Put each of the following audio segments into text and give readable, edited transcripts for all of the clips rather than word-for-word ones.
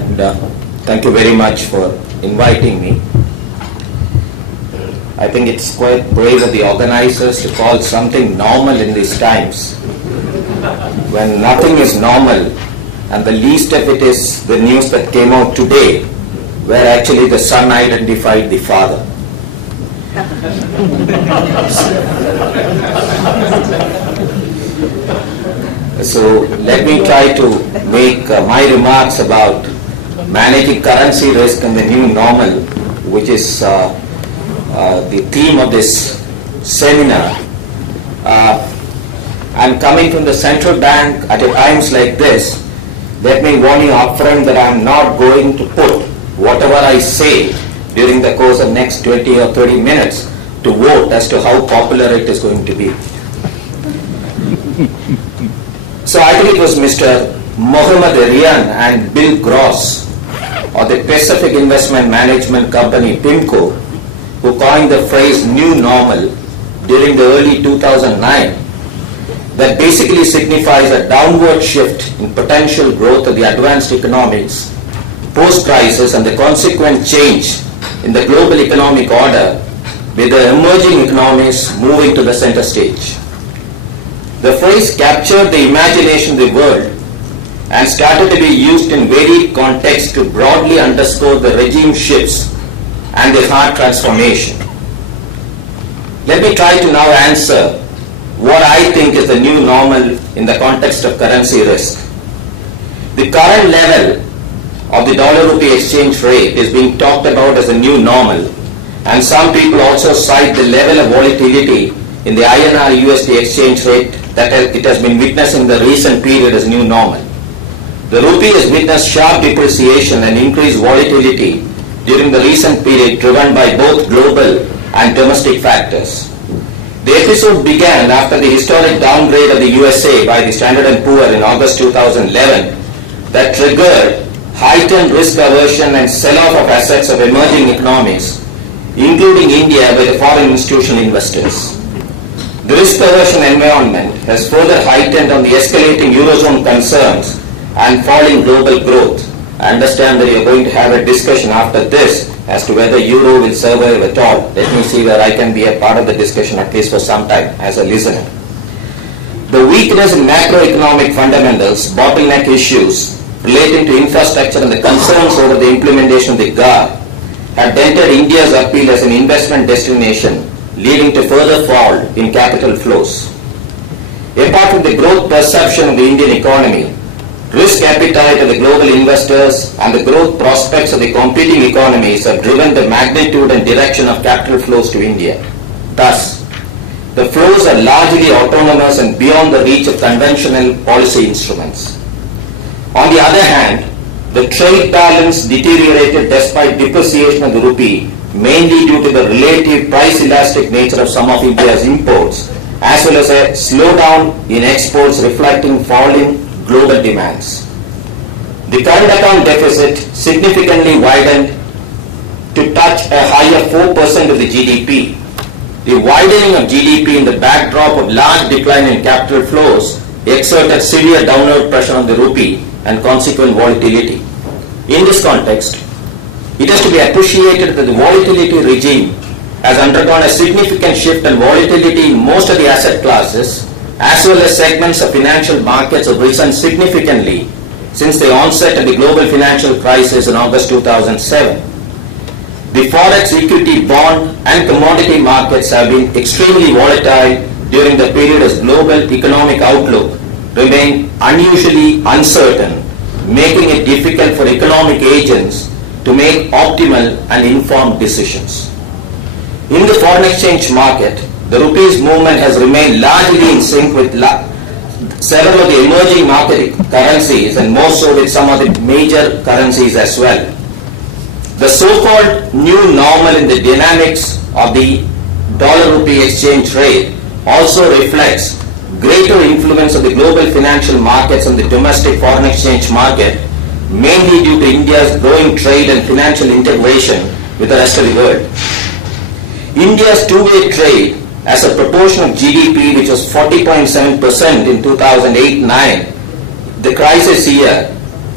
and thank you very much for inviting me. I think it's quite brave of the organizers to call something normal in these times when nothing is normal, and the least of it is the news that came out today where actually the son identified the father. So let me try to make my remarks about managing currency risk and the new normal, which is the theme of this seminar. I'm coming from the central bank at times like this. Let me warn you upfront that I'm not going to put whatever I say during the course of next 20 or 30 minutes to vote as to how popular it is going to be. So I think it was Mr. Mohammed Rian and Bill Gross of the Pacific Investment Management Company, PIMCO, who coined the phrase new normal during the early 2009 that basically signifies a downward shift in potential growth of the advanced economies post-crisis and the consequent change in the global economic order with the emerging economies moving to the center stage. The phrase captured the imagination of the world and started to be used in varied contexts to broadly underscore the regime shifts and the hard transformation. Let me try to now answer what I think is the new normal in the context of currency risk. The current level of the dollar-rupee exchange rate is being talked about as a new normal, and some people also cite the level of volatility in the INR-USD exchange rate that it has been witnessing in the recent period as new normal. The rupee has witnessed sharp depreciation and increased volatility during the recent period, driven by both global and domestic factors. The episode began after the historic downgrade of the USA by the Standard & Poor in August 2011 that triggered heightened risk aversion and sell-off of assets of emerging economies, including India, by the foreign institutional investors. The risk aversion environment has further heightened on the escalating Eurozone concerns and falling global growth. I understand that you are going to have a discussion after this as to whether Euro will survive at all. Let me see where I can be a part of the discussion, at least for some time, as a listener. The weakness in macroeconomic fundamentals, bottleneck issues relating to infrastructure and the concerns over the implementation of the GAR had dented India's appeal as an investment destination, leading to further fall in capital flows. Apart from the growth perception of the Indian economy, risk appetite of the global investors and the growth prospects of the competing economies have driven the magnitude and direction of capital flows to India. Thus, the flows are largely autonomous and beyond the reach of conventional policy instruments. On the other hand, the trade balance deteriorated despite depreciation of the rupee, mainly due to the relative price elastic nature of some of India's imports, as well as a slowdown in exports reflecting falling global demands. The current account deficit significantly widened to touch a high of 4% of the GDP. The widening of GDP in the backdrop of large decline in capital flows exerted severe downward pressure on the rupee and consequent volatility. In this context, it has to be appreciated that the volatility regime has undergone a significant shift, and volatility in most of the asset classes as well as segments of financial markets have risen significantly since the onset of the global financial crisis in August 2007. The forex, equity, bond and commodity markets have been extremely volatile during the period as global economic outlook remained unusually uncertain, making it difficult for economic agents to make optimal and informed decisions. In the foreign exchange market, the rupee's movement has remained largely in sync with several of the emerging market currencies, and more so with some of the major currencies as well. The so-called new normal in the dynamics of the dollar-rupee exchange rate also reflects greater influence of the global financial markets on the domestic foreign exchange market, mainly due to India's growing trade and financial integration with the rest of the world. India's two-way trade as a proportion of GDP, which was 40.7% in 2008-9, the crisis year,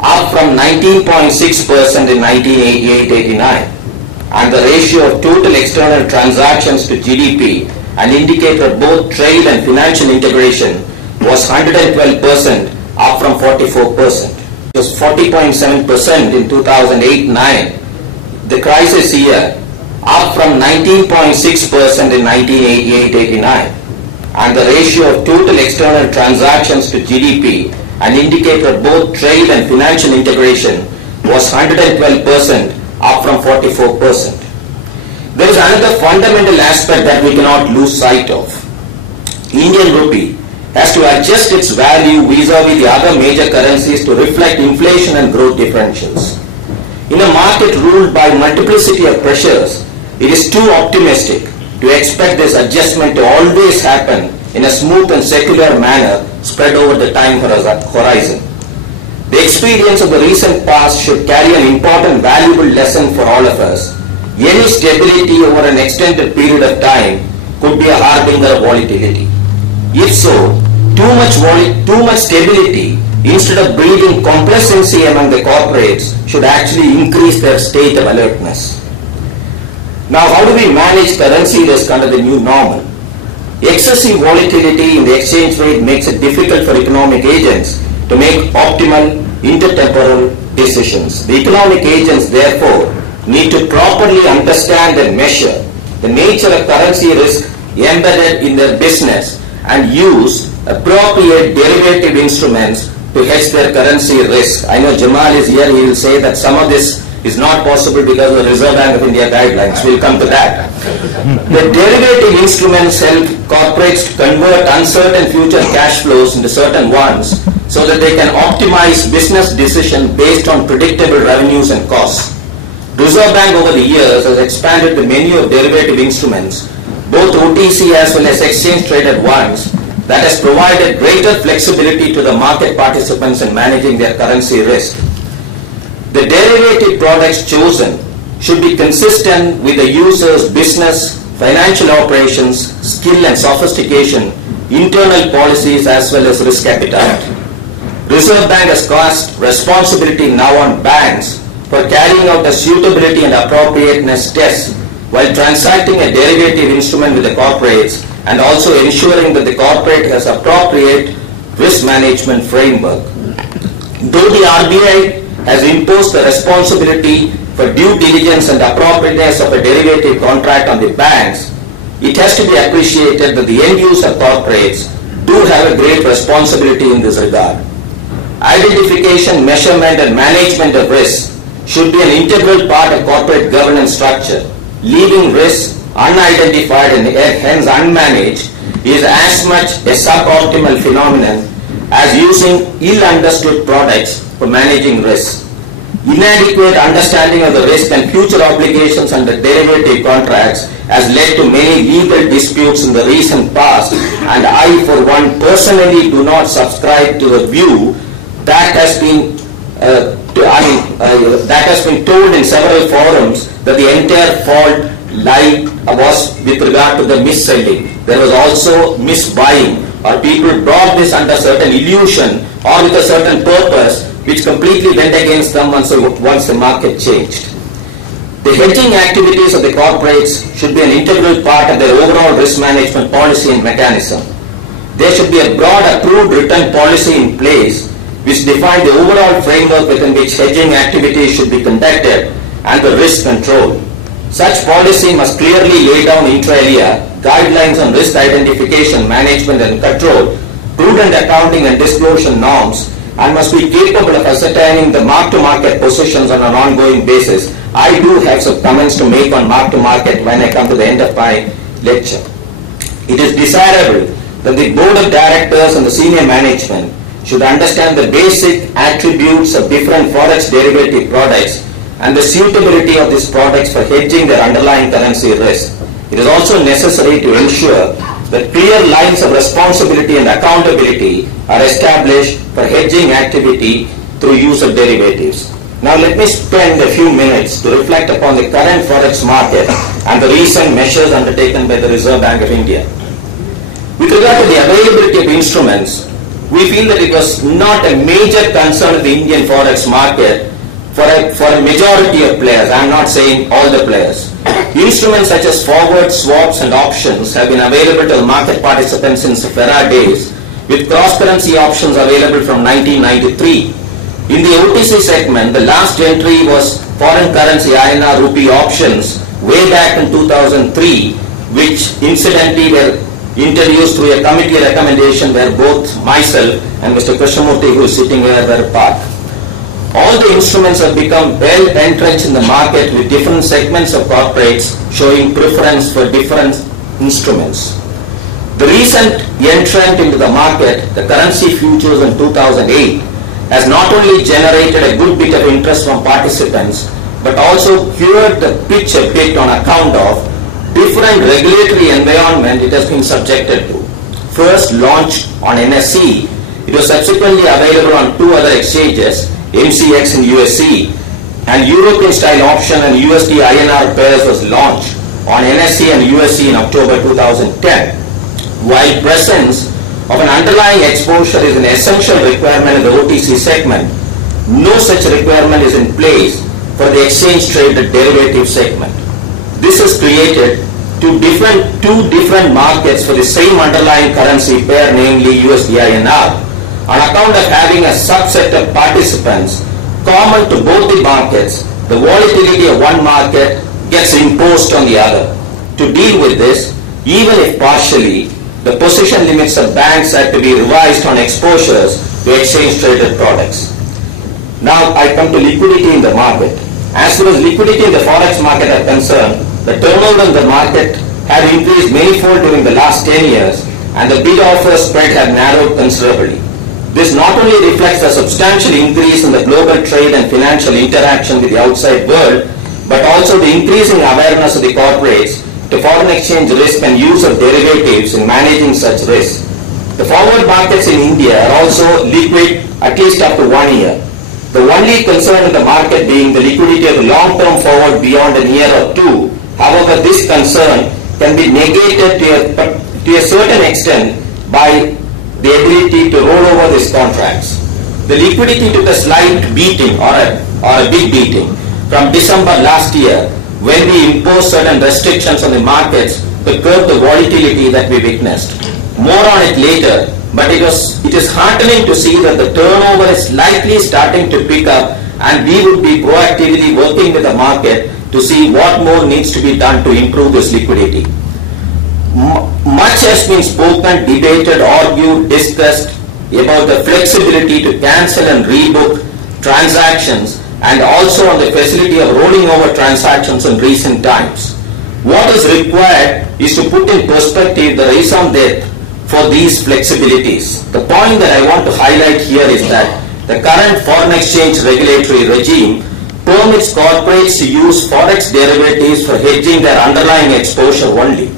up from 19.6% in 1988-89, and the ratio of total external transactions to GDP, an indicator of both trade and financial integration, was 112%, up from 44%. It was 40.7% in 2008-9, the crisis year, up from 19.6% in 1988-89, and the ratio of total external transactions to GDP, an indicator of both trade and financial integration, was 112%, up from 44%. There is another fundamental aspect that we cannot lose sight of. Indian rupee has to adjust its value vis-a-vis the other major currencies to reflect inflation and growth differentials. In a market ruled by multiplicity of pressures, it is too optimistic to expect this adjustment to always happen in a smooth and secular manner spread over the time horizon. The experience of the recent past should carry an important valuable lesson for all of us. Any stability over an extended period of time could be a harbinger of volatility. If so, too much stability, instead of breeding complacency among the corporates, should actually increase their state of alertness. Now, how do we manage currency risk under the new normal? Excessive volatility in the exchange rate makes it difficult for economic agents to make optimal intertemporal decisions. The economic agents, therefore, need to properly understand and measure the nature of currency risk embedded in their business and use appropriate derivative instruments to hedge their currency risk. I know Jamal is here, he will say that some of this is not possible because of the Reserve Bank of India guidelines. We'll come to that. The derivative instruments help corporates to convert uncertain future cash flows into certain ones so that they can optimize business decisions based on predictable revenues and costs. Reserve Bank over the years has expanded the menu of derivative instruments, both OTC as well as exchange traded ones, that has provided greater flexibility to the market participants in managing their currency risk. The derivative products chosen should be consistent with the user's business, financial operations, skill and sophistication, internal policies as well as risk appetite. Reserve Bank has cast responsibility now on banks for carrying out a suitability and appropriateness test while transacting a derivative instrument with the corporates, and also ensuring that the corporate has appropriate risk management framework. Though the RBI has imposed the responsibility for due diligence and appropriateness of a derivative contract on the banks, it has to be appreciated that the end user corporates do have a great responsibility in this regard. Identification, measurement and management of risk should be an integral part of corporate governance structure. Leaving risk unidentified and hence unmanaged is as much a suboptimal phenomenon as using ill-understood products for managing risk. Inadequate understanding of the risk and future obligations under derivative contracts has led to many legal disputes in the recent past, and I for one personally do not subscribe to the view that has been told in several forums that the entire fault was with regard to the mis-selling. There was also mis-buying, or people brought this under certain illusion or with a certain purpose which completely went against them once the market changed. The hedging activities of the corporates should be an integral part of their overall risk management policy and mechanism. There should be a broad approved written policy in place which defines the overall framework within which hedging activities should be conducted and the risk control. Such policy must clearly lay down inter alia guidelines on risk identification, management and control, prudent accounting and disclosure norms, and must be capable of ascertaining the mark-to-market positions on an ongoing basis. I do have some comments to make on mark-to-market when I come to the end of my lecture. It is desirable that the board of directors and the senior management should understand the basic attributes of different forex derivative products and the suitability of these products for hedging their underlying currency risk. It is also necessary to ensure that clear lines of responsibility and accountability are established for hedging activity through use of derivatives. Now let me spend a few minutes to reflect upon the current forex market and the recent measures undertaken by the Reserve Bank of India. With regard to the availability of instruments, we feel that it was not a major concern in the Indian forex market for a majority of players. I am not saying all the players. Instruments such as forwards, swaps and options have been available to the market participants since FERA days, with cross-currency options available from 1993. In the OTC segment, the last entry was foreign currency INR rupee options way back in 2003, which incidentally were introduced through a committee recommendation where both myself and Mr. Krishnamurthy, who is sitting here, were part. All the instruments have become well entrenched in the market, with different segments of corporates showing preference for different instruments. The recent entrant into the market, the currency futures in 2008, has not only generated a good bit of interest from participants, but also cured the pitch a bit on account of different regulatory environment it has been subjected to. First launched on NSE, it was subsequently available on two other exchanges, MCX and USE, and European style option and USD INR pairs was launched on NSE and USE in October 2010. While presence of an underlying exposure is an essential requirement in the OTC segment, no such requirement is in place for the exchange traded derivative segment. This has created two different markets for the same underlying currency pair, namely USD INR. On account of having a subset of participants common to both the markets, the volatility of one market gets imposed on the other. To deal with this, even if partially, the position limits of banks had to be revised on exposures to exchange traded products. Now I come to liquidity in the market. As far as liquidity in the forex market are concerned, the turnover in the market have increased manyfold during the last 10 years, and the bid-offer spread have narrowed considerably. This not only reflects a substantial increase in the global trade and financial interaction with the outside world, but also the increasing awareness of the corporates to foreign exchange risk and use of derivatives in managing such risk. The forward markets in India are also liquid at least up to 1 year. The only concern in the market being the liquidity of the long-term forward beyond a year or two. However, this concern can be negated to a certain extent by the ability to roll over these contracts. The liquidity took a slight beating or a big beating from December last year, when we imposed certain restrictions on the markets to curb the volatility that we witnessed. More on it later, but it is heartening to see that the turnover is slightly starting to pick up, and we would be proactively working with the market to see what more needs to be done to improve this liquidity. Much has been spoken, debated, argued, discussed about the flexibility to cancel and rebook transactions, and also on the facility of rolling over transactions in recent times. What is required is to put in perspective the raison d'etre for these flexibilities. The point that I want to highlight here is that the current foreign exchange regulatory regime permits corporates to use forex derivatives for hedging their underlying exposure only.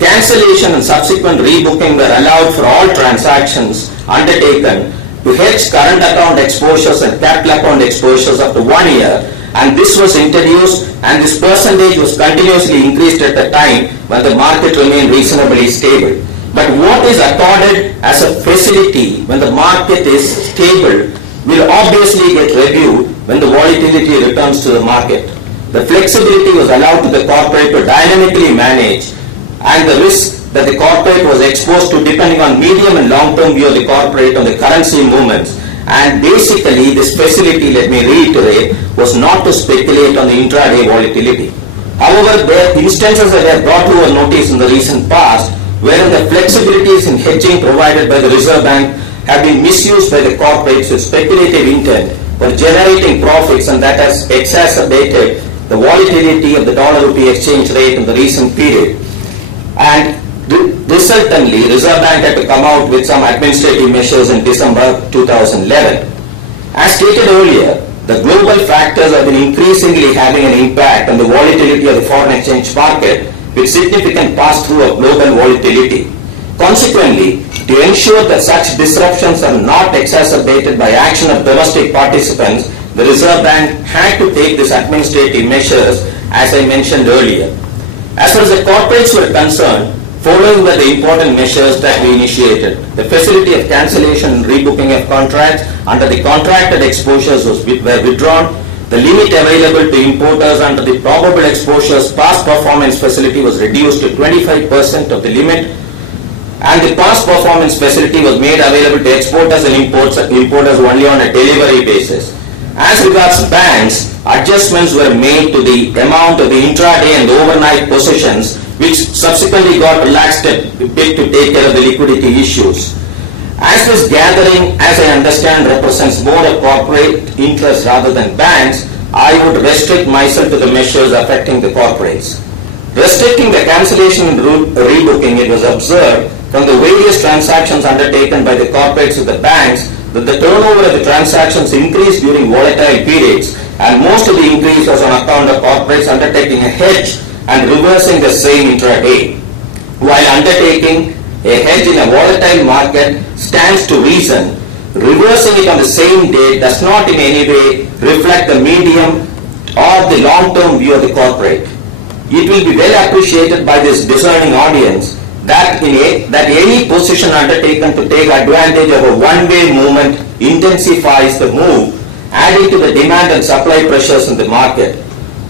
Cancellation and subsequent rebooking were allowed for all transactions undertaken to hedge current account exposures and capital account exposures up to 1 year, and this was introduced, and this percentage was continuously increased at the time when the market remained reasonably stable. But what is accorded as a facility when the market is stable will obviously get reviewed when the volatility returns to the market. The flexibility was allowed to the corporate to dynamically manage, and the risk that the corporate was exposed to depending on medium and long-term view of the corporate on the currency movements. And basically this facility, let me reiterate, was not to speculate on the intraday volatility. However, there are instances that were brought to our notice in the recent past wherein the flexibilities in hedging provided by the Reserve Bank have been misused by the corporates with speculative intent for generating profits, and that has exacerbated the volatility of the dollar-rupee exchange rate in the recent period. And resultantly, Reserve Bank had to come out with some administrative measures in December 2011. As stated earlier, the global factors have been increasingly having an impact on the volatility of the foreign exchange market, with significant pass-through of global volatility. Consequently, to ensure that such disruptions are not exacerbated by action of domestic participants, the Reserve Bank had to take these administrative measures, as I mentioned earlier. As far as the corporates were concerned, Following were the important measures that we initiated. The facility of cancellation and rebooking of contracts under the contracted exposures were withdrawn. The limit available to importers under the probable exposures past performance facility was reduced to 25% of the limit, and the past performance facility was made available to exporters and importers only on a delivery basis. As regards banks, adjustments were made to the amount of the intraday and overnight positions, which subsequently got relaxed a bit to take care of the liquidity issues. As this gathering, as I understand, represents more of corporate interest rather than banks, I would restrict myself to the measures affecting the corporates. Restricting the cancellation and rebooking, it was observed from the various transactions undertaken by the corporates with the banks that the turnover of the transactions increased during volatile periods, and most of the increase was on account of corporates undertaking a hedge and reversing the same intraday. While undertaking a hedge in a volatile market stands to reason, reversing it on the same day does not in any way reflect the medium or the long-term view of the corporate. It will be well appreciated by this discerning audience that any position undertaken to take advantage of a one-way movement intensifies the move, adding to the demand and supply pressures in the market.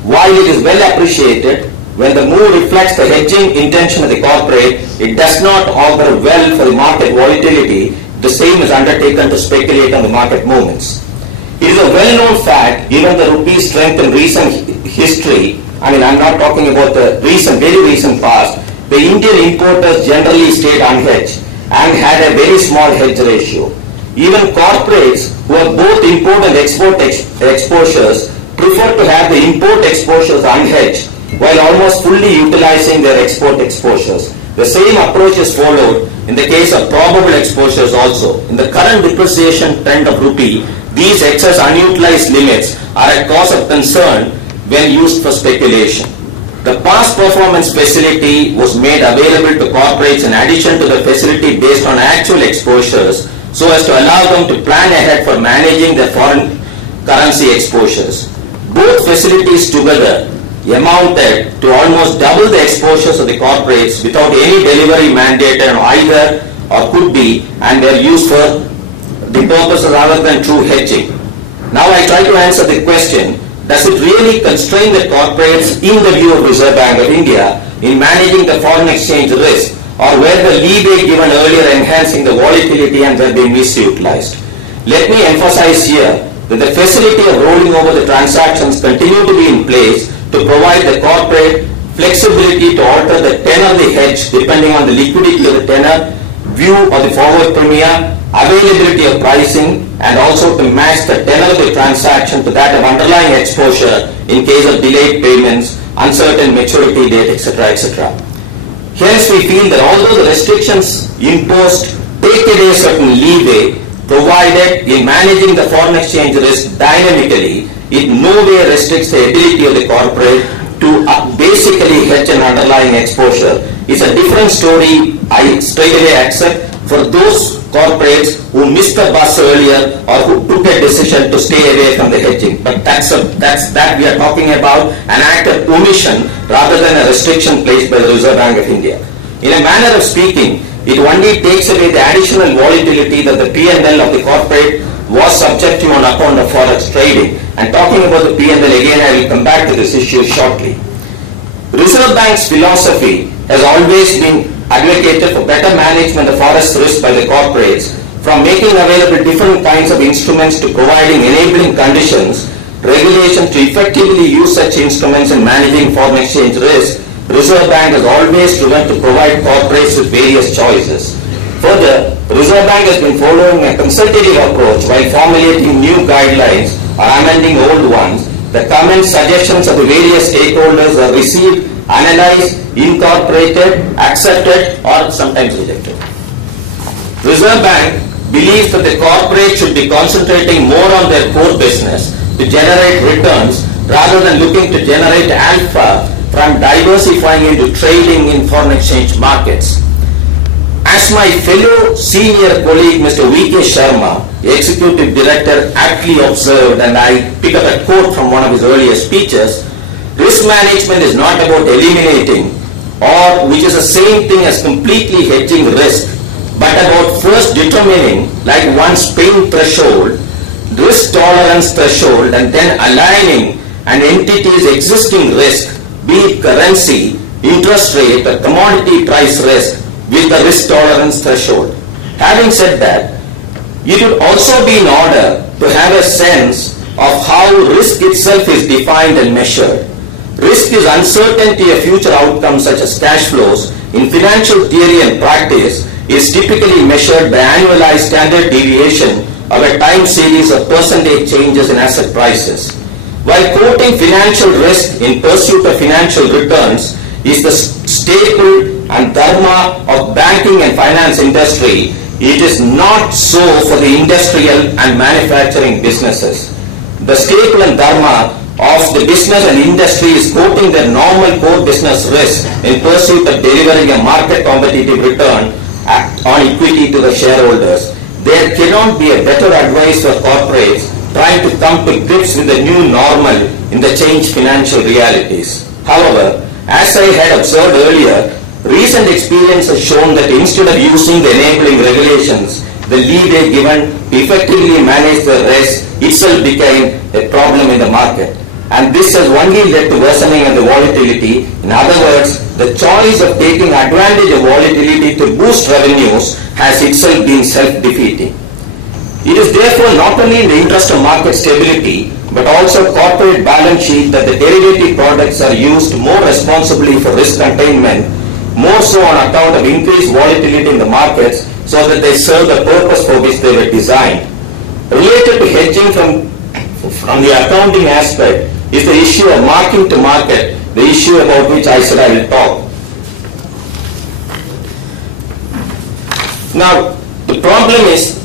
While it is well appreciated, when the move reflects the hedging intention of the corporate, it does not augur well for the market volatility. The same is undertaken to speculate on the market movements. It is a well-known fact, given the rupee's strength in recent history, I'm not talking about the very recent past, the Indian importers generally stayed unhedged and had a very small hedge ratio. Even corporates who have both import and export exposures prefer to have the import exposures unhedged while almost fully utilizing their export exposures. The same approach is followed in the case of probable exposures also. In the current depreciation trend of rupee, these excess unutilized limits are a cause of concern when used for speculation. The past performance facility was made available to corporates in addition to the facility based on actual exposures, so as to allow them to plan ahead for managing their foreign currency exposures. Both facilities together amounted to almost double the exposures of the corporates without any delivery mandated on either, or could be, and were used for the purposes other than true hedging. Now I try to answer the question, does it really constrain the corporates in the view of Reserve Bank of India in managing the foreign exchange risk, or were the leeway given earlier enhancing the volatility and were they misutilized? Let me emphasize here that the facility of rolling over the transactions continue to be in place to provide the corporate flexibility to alter the tenor of the hedge depending on the liquidity of the tenor, view of the forward premium, availability of pricing, and also to match the tenor of the transaction to that of underlying exposure in case of delayed payments, uncertain maturity date, etc., etc. Hence, we feel that although the restrictions imposed take away certain leeway provided in managing the foreign exchange risk dynamically, it no way restricts the ability of the corporate to basically hedge an underlying exposure. It's a different story, I straight away accept, for those corporates who missed the bus earlier or who took a decision to stay away from the hedging. But that's that we are talking about an act of omission rather than a restriction placed by the Reserve Bank of India. In a manner of speaking, it only takes away the additional volatility that the P&L of the corporate was subject to on account of forex trading. And talking about the P&L again, I will come back to this issue shortly. Reserve Bank's philosophy has always been advocated for better management of forex risk by the corporates, from making available different kinds of instruments to providing enabling conditions, regulations to effectively use such instruments in managing foreign exchange risk. Reserve Bank has always striven to provide corporates with various choices. Further, Reserve Bank has been following a consultative approach while formulating new guidelines or amending old ones. The comments, suggestions of the various stakeholders are received, analyzed, incorporated, accepted, or sometimes rejected. Reserve Bank believes that the corporate should be concentrating more on their core business to generate returns rather than looking to generate alpha from diversifying into trading in foreign exchange markets. As my fellow senior colleague Mr. V.K. Sharma, Executive Director, aptly observed, and I pick up a quote from one of his earlier speeches, risk management is not about eliminating or which is the same thing as completely hedging risk, but about first determining, like one's pain threshold, risk tolerance threshold, and then aligning an entity's existing risk, be it currency, interest rate, or commodity price risk, with the risk tolerance threshold. Having said that, it would also be in order to have a sense of how risk itself is defined and measured. Risk is uncertainty of future outcomes such as cash flows. In financial theory and practice, is typically measured by annualized standard deviation of a time series of percentage changes in asset prices. While quoting financial risk in pursuit of financial returns is the staple and dharma of banking and finance industry, it is not so for the industrial and manufacturing businesses. The staple and dharma of the business and industry is quoting their normal core business risk in pursuit of delivering a market competitive return on equity to the shareholders. There cannot be a better advice for corporates trying to come to grips with the new normal in the changed financial realities. However, as I had observed earlier, recent experience has shown that instead of using the enabling regulations, the leeway given to effectively manage the risk itself became a problem in the market. And this has only led to worsening of the volatility. In other words, the choice of taking advantage of volatility to boost revenues has itself been self-defeating. It is therefore not only in the interest of market stability, but also corporate balance sheet that the derivative products are used more responsibly for risk containment, more so on account of increased volatility in the markets, so that they serve the purpose for which they were designed. Related to hedging from the accounting aspect is the issue of marking to market, the issue about which I said I will talk. Now, the problem is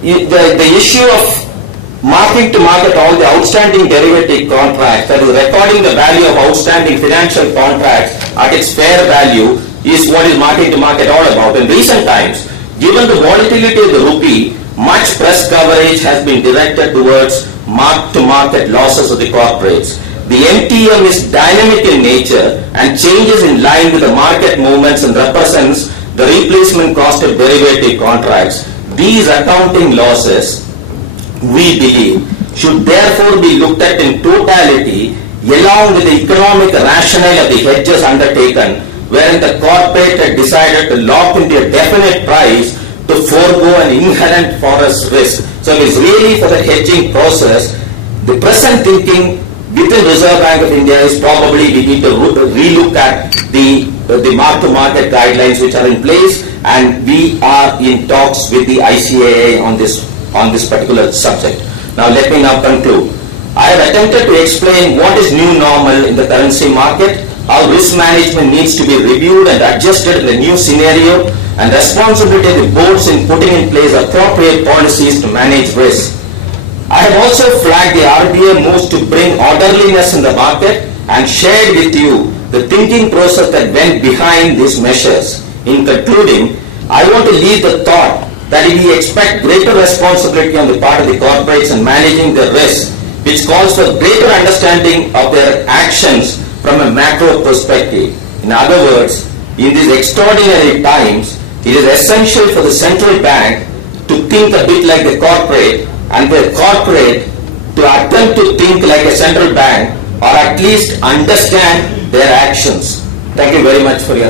the issue of marking to market all the outstanding derivative contracts, that is recording the value of outstanding financial contracts at its fair value, is what is marking to market all about. In recent times, given the volatility of the rupee, much press coverage has been directed towards mark-to-market losses of the corporates. The MTM is dynamic in nature and changes in line with the market movements and represents the replacement cost of derivative contracts. These accounting losses, we believe, should therefore be looked at in totality along with the economic rationale of the hedges undertaken, wherein the corporate had decided to lock into a definite price to forego an inherent forex risk. So it is really for the hedging process. The present thinking within Reserve Bank of India is probably we need to relook at the mark-to-market guidelines which are in place, and we are in talks with the ICAI on this particular subject. Now let me now conclude. I have attempted to explain what is new normal in the currency market, how risk management needs to be reviewed and adjusted in the new scenario, and responsibility of the boards in putting in place appropriate policies to manage risk. I have also flagged the RBI moves to bring orderliness in the market and shared with you the thinking process that went behind these measures. In concluding, I want to leave the thought that if we expect greater responsibility on the part of the corporates in managing the risk, which calls for greater understanding of their actions from a macro perspective. In other words, in these extraordinary times, it is essential for the central bank to think a bit like the corporate, and the corporate to attempt to think like a central bank, or at least understand their actions. Thank you very much for your